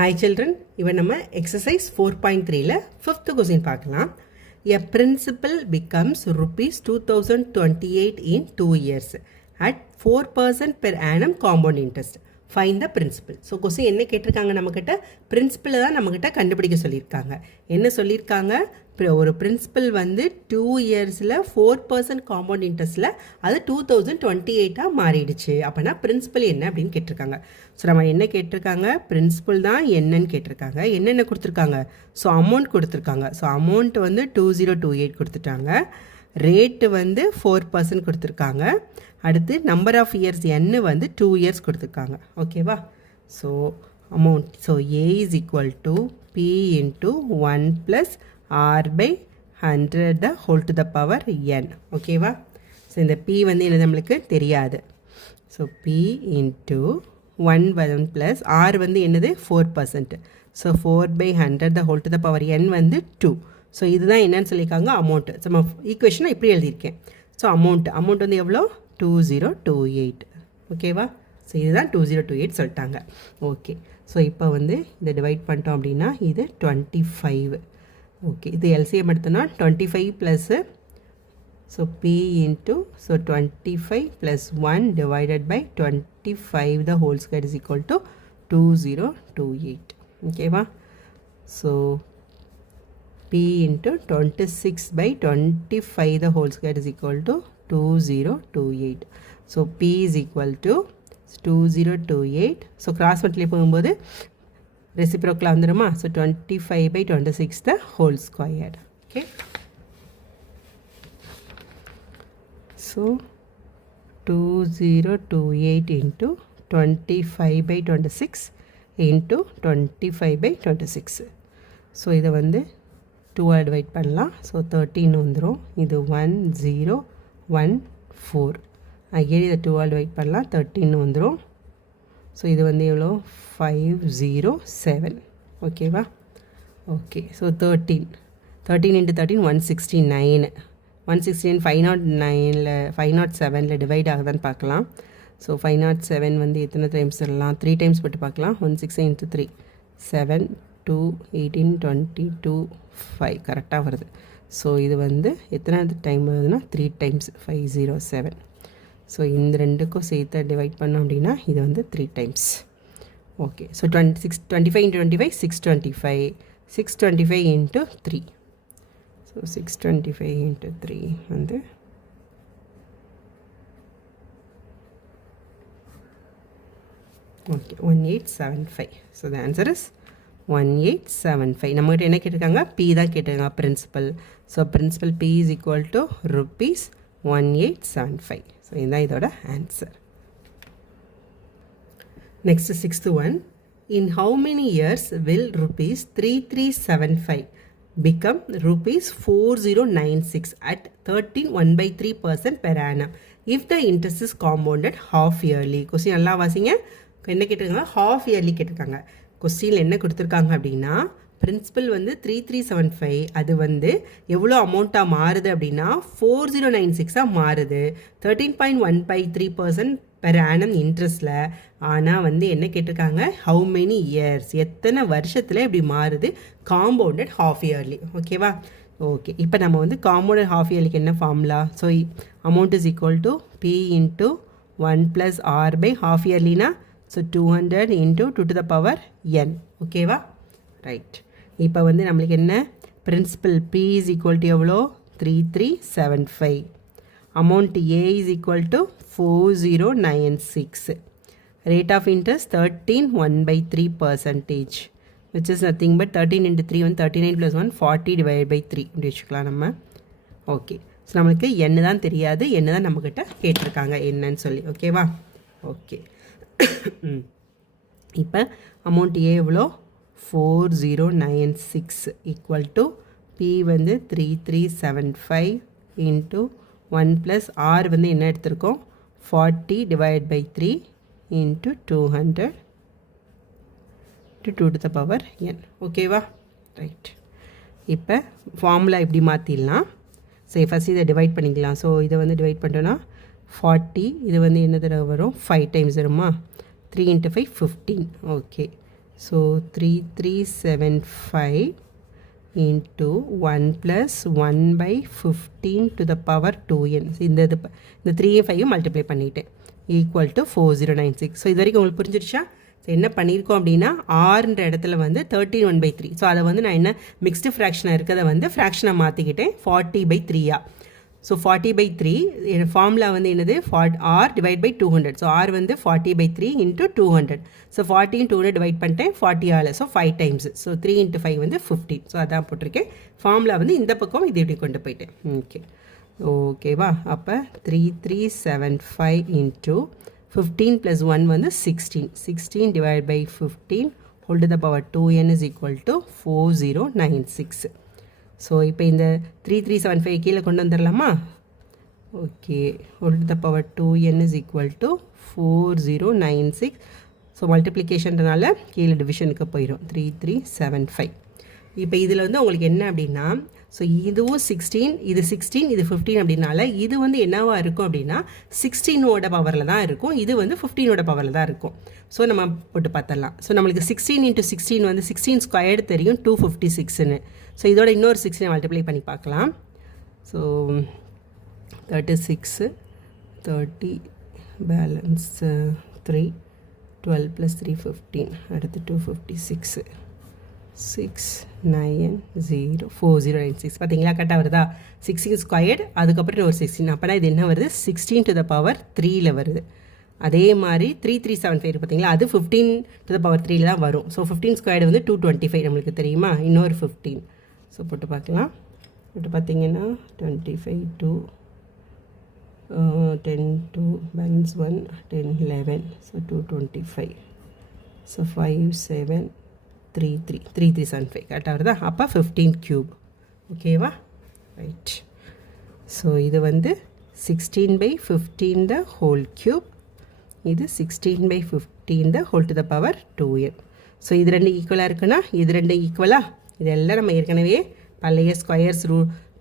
Hi children, இவன் நம்ம exercise 4.3ல 5th question பார்க்கலாம். A principal becomes rupees 2028 in 2 years at 4% per annum compound interest. Find the principal. So question என்ன கேட்டிருக்காங்க நம்மகிட்ட principal தான் நம்மகிட்ட கண்டுபிடிக்க சொல்லியிருக்காங்க. என்ன சொல்லியிருக்காங்க? ஒரு பிரின்சிபல் வந்து 2 இயர்ஸில் 4% காம்பவுண்ட் இன்ட்ரெஸ்ட்டில் அது 2028 மாறிடுச்சு. அப்போனா பிரின்சிபல் என்ன அப்படின்னு கேட்டிருக்காங்க. ஸோ நம்ம என்ன கேட்டிருக்காங்க, பிரின்சிபல் தான் என்னன்னு கேட்டிருக்காங்க. என்னென்ன கொடுத்துருக்காங்க, ஸோ அமௌண்ட் கொடுத்துருக்காங்க. ஸோ அமௌண்ட் வந்து 2028 கொடுத்துட்டாங்க. ரேட்டு வந்து 4% கொடுத்துருக்காங்க. அடுத்து நம்பர் ஆஃப் இயர்ஸ் என்ன வந்து 2 இயர்ஸ் கொடுத்துருக்காங்க. ஓகேவா? So amount, so A is equal to P into 1 + r by 100 the whole to the power n. ஓகேவா? ஸோ இந்த p வந்து என்ன நம்மளுக்கு தெரியாது. So p into 1 plus r வந்து என்னது 4%. So 4/100 the whole to the power n வந்து 2. So இதுதான் என்னன்னு சொல்லியிருக்காங்க அமௌண்ட்டு. ஸோ நம்ம ஈக்குவேஷனை இப்படி எழுதியிருக்கேன். ஸோ அமௌண்ட் வந்து எவ்வளோ 2028. ஓகேவா? ஸோ இதுதான் 2028 சொல்லிட்டாங்க. ஓகே, ஸோ இப்போ வந்து இதை டிவைட் பண்ணிட்டோம் அப்படின்னா இது 25. ஓகே, இது எல்சிஎம் எடுத்தோன்னா 25 plus, so P into, so 25 + 1 divided by 25 the whole square is equal to 2028. ஓகேவா? So P into 26/25 the whole square is equal to 2028. So P is equal to 2028. So cross multiply போகும்போது ரெசிப்ரோக்கில் வந்துடுமா? So 25/26 the whole square. Okay, so 2028 into 25/26 into 25/26. So இதை வந்து 2 divide பண்ணலாம். So 13 வந்துடும். இது 1014. Again இதை 2 டிவைட் பண்ணலாம். 13 வந்துடும். ஸோ இது வந்து எவ்வளோ 507. ஓகேவா? Okay, so 13 into 13 169. 169 507 டிவைட் ஆகுதான்னு பார்க்கலாம். ஸோ 507 வந்து எத்தனை டைம்ஸ் சொல்லலாம்? 3 டைம்ஸ் போட்டு பார்க்கலாம். 169 into 3 7 2 18 22 5 கரெக்டாக வருது. ஸோ இது வந்து எத்தனை டைம் வருதுன்னா 3 டைம்ஸ் 507. ஸோ இந்த ரெண்டுக்கும் சேர்த்து டிவைட் பண்ணோம் அப்படின்னா இது வந்து 3 times. Okay, so 25 into 25 625. 625 into 3. So 625 into 3 வந்து okay 1875. So the answer is 1875. நம்மகிட்ட என்ன கேட்டிருக்காங்க? பி தான் கேட்டிருக்காங்க principal. So principal P is equal to rupees 1875. So இதுதான் இதோட answer. Next 6th one. In how many years will rupees 3375 become rupees 4096 at 13.1/3% per annum if the interest is compounded half yearly? Question நல்லா வாசிங்க. என்ன கேட்டிருக்காங்க? half yearly கேட்டிருக்காங்க. கொஸ்டினில் என்ன கொடுத்துருக்காங்க அப்படின்னா பிரின்சிபல் வந்து 3375 அது வந்து எவ்வளோ அமௌண்ட்டாக மாறுது அப்படின்னா 4096 மாறுது. 13.1/3% per annum இன்ட்ரெஸ்டில். ஆனால் வந்து என்ன கேட்டிருக்காங்க? ஹவு மெனி இயர்ஸ், எத்தனை வருஷத்தில் இப்படி மாறுது? Compounded half yearly. ஓகேவா? ஓகே, இப்போ நம்ம வந்து காம்பவுண்டட் ஹாஃப் இயர்லிக்கு என்ன formula? So amount is equal to P into 1 + r by half yearlyனா so 200 into 2 to the power n. ஓகேவா? ரைட், இப்போ வந்து நம்மளுக்கு என்ன principal P is equal to எவ்வளோ 3375. Amount A is equal to 4096. Rate of interest 13.1/3%, which is nothing but 13 into 3 வந்து 39 + 1 40 divided by 3 இப்படி வச்சுக்கலாம் நம்ம. ஓகே, ஸோ நம்மளுக்கு என்ன தான் தெரியாது, என்ன தான் நம்மக்கிட்ட கேட்டிருக்காங்க என்னன்னு சொல்லி. ஓகேவா? ஓகே, இப்போ அமௌண்ட் ஏ எவ்வளோ 4096 ஈக்குவல் டு பி வந்து 3375 இன்ட்டு 1 + r வந்து என்ன எடுத்திருக்கோம் 40 divided by 3 into 200 to 2 to the power n. ஓகேவா? ரைட், இப்போ ஃபார்முலா இப்படி மாற்றிடலாம். சரி, ஃபஸ்ட் இதை டிவைட் பண்ணிக்கலாம். ஸோ இதை வந்து டிவைட் பண்ணிட்டோன்னா 40, இது வந்து என்ன தடவை வரும் 5 டைம்ஸ் வருமா? 3 into 5 15. Okay, So 3375 into 1 plus 1 by 15 to the power 2n. இந்த 3 5 மல்டிப்ளை பண்ணிட்டேன் equal to 4096. ஸோ இது வரைக்கும் உங்களுக்கு புரிஞ்சிருச்சா? ஸோ என்ன பண்ணியிருக்கோம் அப்படின்னா ஆறுன்ற இடத்துல வந்து 13/3. ஸோ அதை வந்து நான் என்ன மிக்ஸ்டு ஃப்ராக்ஷனாக இருக்கிறத வந்து ஃப்ராக்ஷனை மாற்றிக்கிட்டேன் 40/3. ஸோ 40/3 ஃபார்முலா வந்து என்னது R divide by 200. So R வந்து 40/3 இன்ட்டு 200. ஸோ 40 200 டிவைட் பண்ணிட்டேன் 40 ஆல். So 5 times. ஸோ 3 × 5 வந்து 15. ஸோ அதான் போட்டிருக்கேன். ஃபார்முலா வந்து இந்த பக்கம் இது இப்படி கொண்டு போயிட்டேன். ஓகேவா? அப்போ 3375 இன்ட்டு 15 + 1 வந்து 16. 16 divide by 15 whole to the power 2n is equal to 4096. So இப்போ இந்த 3375 கீழே கொண்டு வந்துடலாமா? Okay, whole to the power 2n is equal to 4096. So மல்டிப்ளிகேஷன்றனால கீழே டிவிஷனுக்கு போயிடும் 3375. இப்போ இதில் வந்து உங்களுக்கு என்ன அப்படின்னா, ஸோ இதுவும் 16, இது 16, இது 15 அப்படின்னால இது வந்து என்னவா இருக்கும் அப்படின்னா 16ஓட பவரில் தான் இருக்கும், இது வந்து 15ஓட பவரில் தான் இருக்கும். ஸோ நம்ம போட்டு பார்த்துடலாம். ஸோ நம்மளுக்கு 16 × 16 வந்து 16 ஸ்கொயர்டு தெரியும் 256ன்னு. ஸோ இதோட இன்னொரு 16 மல்டிப்ளை பண்ணி பார்க்கலாம். ஸோ 36 30 பேலன்ஸ் 3 12 + 3 15 அடுத்து 256 690 4096. பார்த்தீங்களா கரெக்டாக வருதா? 16 ஸ்கொயர்டு அதுக்கப்புறம் ஒரு 16. அப்போனா இது என்ன வருது 16 to the power 3ல் வருது. அதே மாதிரி 3375 பார்த்தீங்களா, அது 15 to the power 3ல் தான் வரும். ஸோ 15 ஸ்கொயர்டு வந்து 225 நம்மளுக்கு தெரியுமா, இன்னொரு 15. ஸோ போட்டு பார்க்கலாம். போட்டு பார்த்தீங்கன்னா 25 2 10 2 பேலன்ஸ் 1 10 11. ஸோ 225. ஸோ 5 7 3375 கரெக்டாக வருதா? அப்போ 15 கியூப். ஓகேவா? ரைட். ஸோ இது வந்து 16/15 the whole cube. இது 16/15 the whole to the power 2n. So இது ரெண்டு ஈக்குவலாக இருக்குன்னா இது ரெண்டு ஈக்குவலா? இதெல்லாம் நம்ம ஏற்கனவே பழைய ஸ்கொயர்ஸ்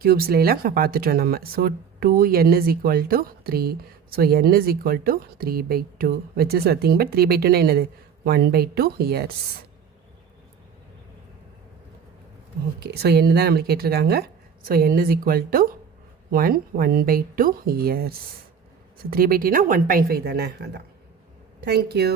க்யூப்ஸ்லாம் பார்த்துட்டோம் நம்ம. So 2n is equal to 3. So n is equal to 3/2 which is nothing but 3/2னா என்னது 1/2 years. ஓகே, ஸோ n தான் நம்மளுக்கு கேட்டிருக்காங்க. So n is equal to 1/2 years. So 3/2னா 1.5 தானே, அதான். தேங்க்யூ.